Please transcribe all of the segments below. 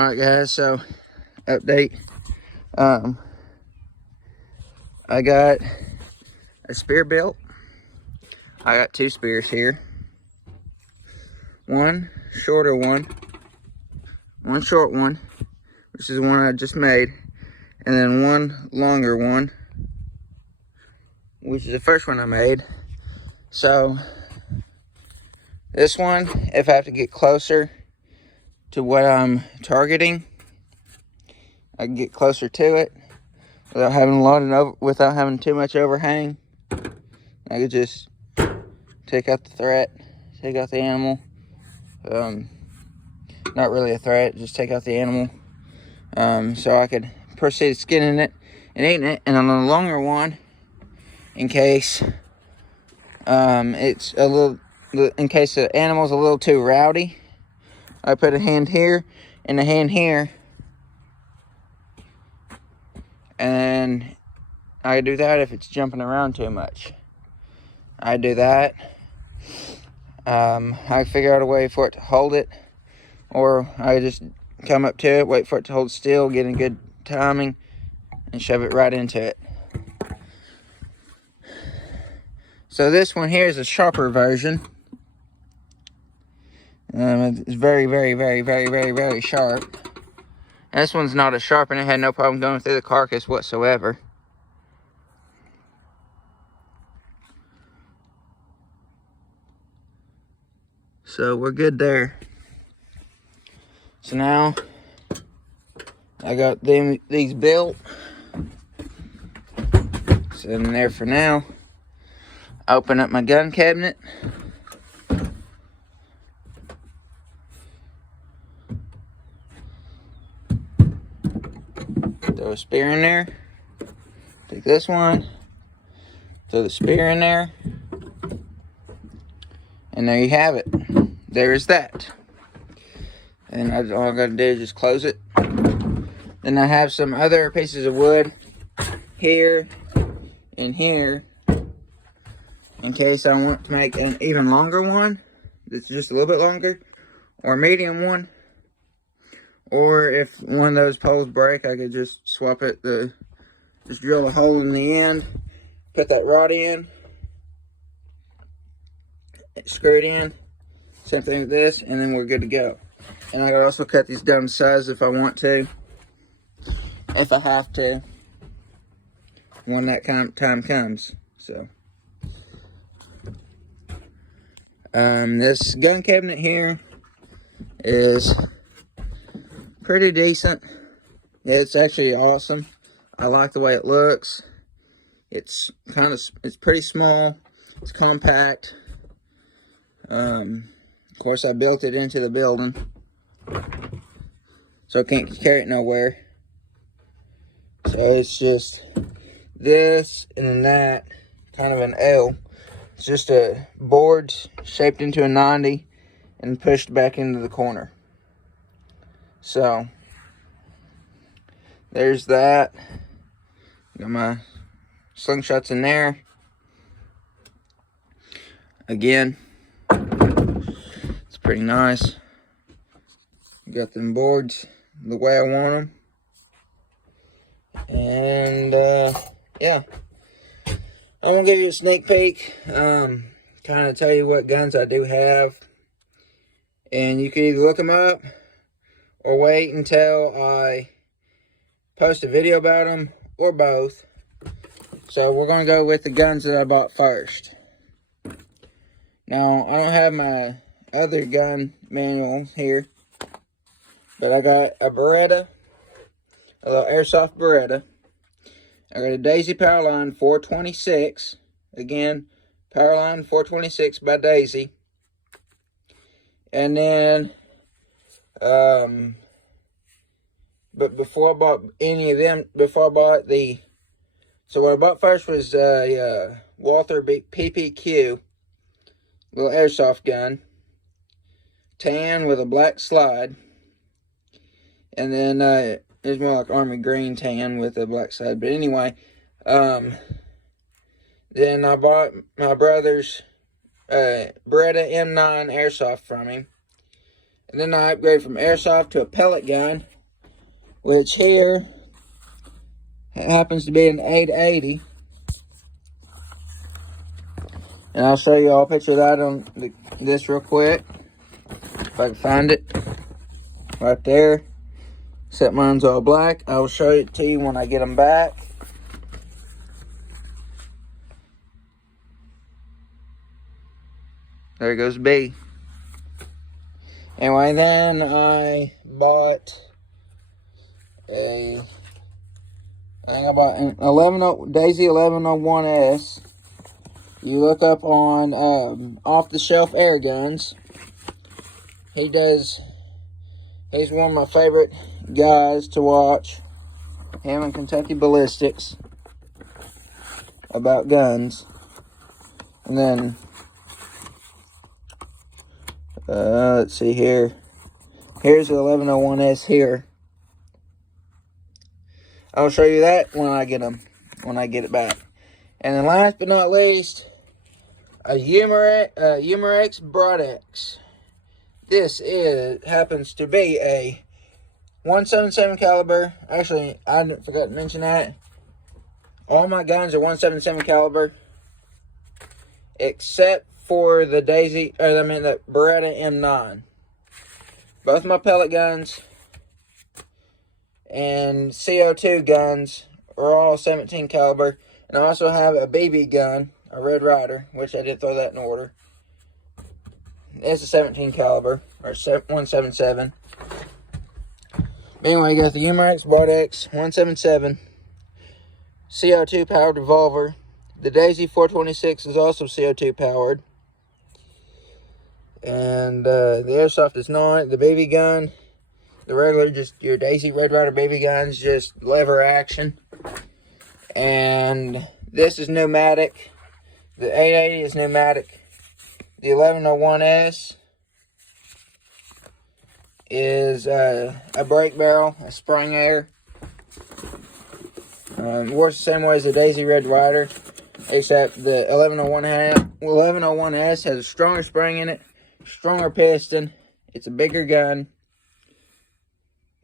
Alright guys, so update. I got a spear built. I got 2 spears here. One shorter one short one, which is the one I just made, and then one longer one, which is the first one I made. So this one, if I have to get closer to what I'm targeting, I can get closer to it without having too much overhang. I could just take out the threat, take out the animal. Not really a threat, just take out the animal. So I could proceed skinning it and eating it. And on the longer one, in case in case the animal's a little too rowdy, I put a hand here and a hand here, and I do that if it's jumping around too much. I do that. I figure out a way for it to hold it, or I just come up to it, wait for it to hold still, get a good timing, and shove it right into it. So this one here is a sharper version. It's very, very, very, very, very, very sharp. And this one's not as sharp, and it had no problem going through the carcass whatsoever. So we're good there. So now I got these built. Sitting there for now. I open up my gun cabinet. Throw a spear in there. Take this one. Throw the spear in there. And there you have it. There's that. And all I gotta do is just close it. Then I have some other pieces of wood here and here, in case I want to make an even longer one that's just a little bit longer, or a medium one. Or if one of those poles break, I could just swap it, just drill a hole in the end, put that rod in, screw it in, same thing with this, and then we're good to go. And I could also cut these down to size if I want to, if I have to, when that time comes. So this gun cabinet here is pretty decent. It's actually awesome. I like the way it looks. It's pretty small. It's compact. Of course, I built it into the building, so I can't carry it nowhere. So it's just this and then that, kind of an L. It's just a board shaped into a 90 and pushed back into the corner. So there's that. Got my slingshots in there. Again, it's pretty nice. Got them boards the way I want them. And yeah, I'm gonna give you a sneak peek, kind of tell you what guns I do have, and you can either look them up or wait until I post a video about them, or both. So we're gonna go with the guns that I bought first. Now, I don't have my other gun manual here, but I got a Beretta, a little airsoft Beretta. I got a Daisy Powerline 426. Again, Powerline 426 by Daisy. And then, but before I bought any of them, so what I bought first was Walther PPQ, little airsoft gun, tan with a black slide. And then it's more like army green tan with a black side. But anyway, then I bought my brother's Beretta M9 airsoft from him. And then I upgraded from airsoft to a pellet gun, which here happens to be an 880. And I'll show you all a picture of that on this real quick, if I can find it. Right there. Except mine's all black. I will show it to you when I get them back. There goes B. Anyway, then I bought I think I bought an Daisy 1101S. You look up on off-the-shelf air guns. He's one of my favorite guys to watch. Him and Kentucky Ballistics about guns. And then let's see here. Here's the 1101S here. I'll show you that when I get it back. And then last but not least, a Umarex Broadex. This happens to be a 177 caliber. Actually, I forgot to mention that. All my guns are 177 caliber, except for the the Beretta M9. Both my pellet guns and CO2 guns are all 17 caliber. And I also have a BB gun, a Red Ryder, which I did throw that in order. It's a 17 caliber, or 177. Anyway, you got the Umarex Broadex 177 CO2 powered revolver. The Daisy 426 is also CO2 powered. And the airsoft is not. The BB gun, the regular, just your Daisy Red Ryder BB gun's just lever action. And this is pneumatic. The 880 is pneumatic. The 1101S is a brake barrel, a spring air. Works the same way as the Daisy Red Ryder, except the 1101S has a stronger spring in it, stronger piston. It's a bigger gun,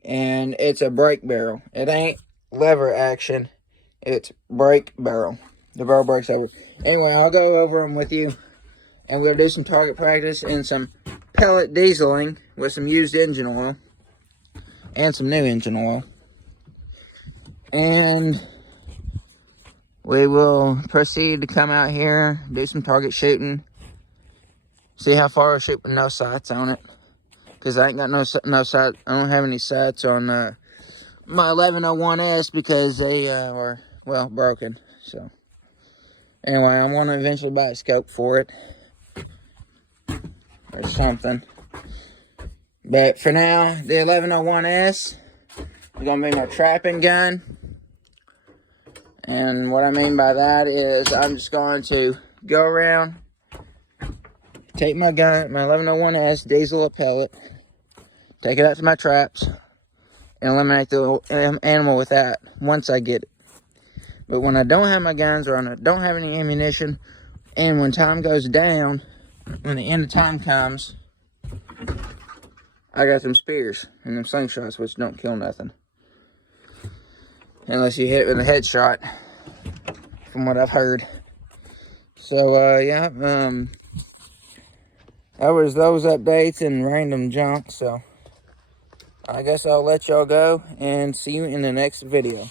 and it's a brake barrel. It ain't lever action. It's brake barrel. The barrel breaks over. Anyway, I'll go over them with you. And we'll do some target practice and some pellet dieseling with some used engine oil. And some new engine oil. And we will proceed to come out here, do some target shooting. See how far I shoot with no sights on it. Because I ain't got no sights. I don't have any sights on my 1101S because they were, well, broken. So, anyway, I want to eventually buy a scope for it. Or something. But for now, the 1101S is going to be my trapping gun. And what I mean by that is I'm just going to go around, take my gun, my 1101S diesel or pellet, take it out to my traps, and eliminate the animal with that once I get it. But when I don't have my guns or when I don't have any ammunition, and when time goes down, when the end of time comes, I got them spears and them slingshots, which don't kill nothing. Unless you hit it with a headshot, from what I've heard. So, yeah, that was those updates and random junk, so I guess I'll let y'all go and see you in the next video.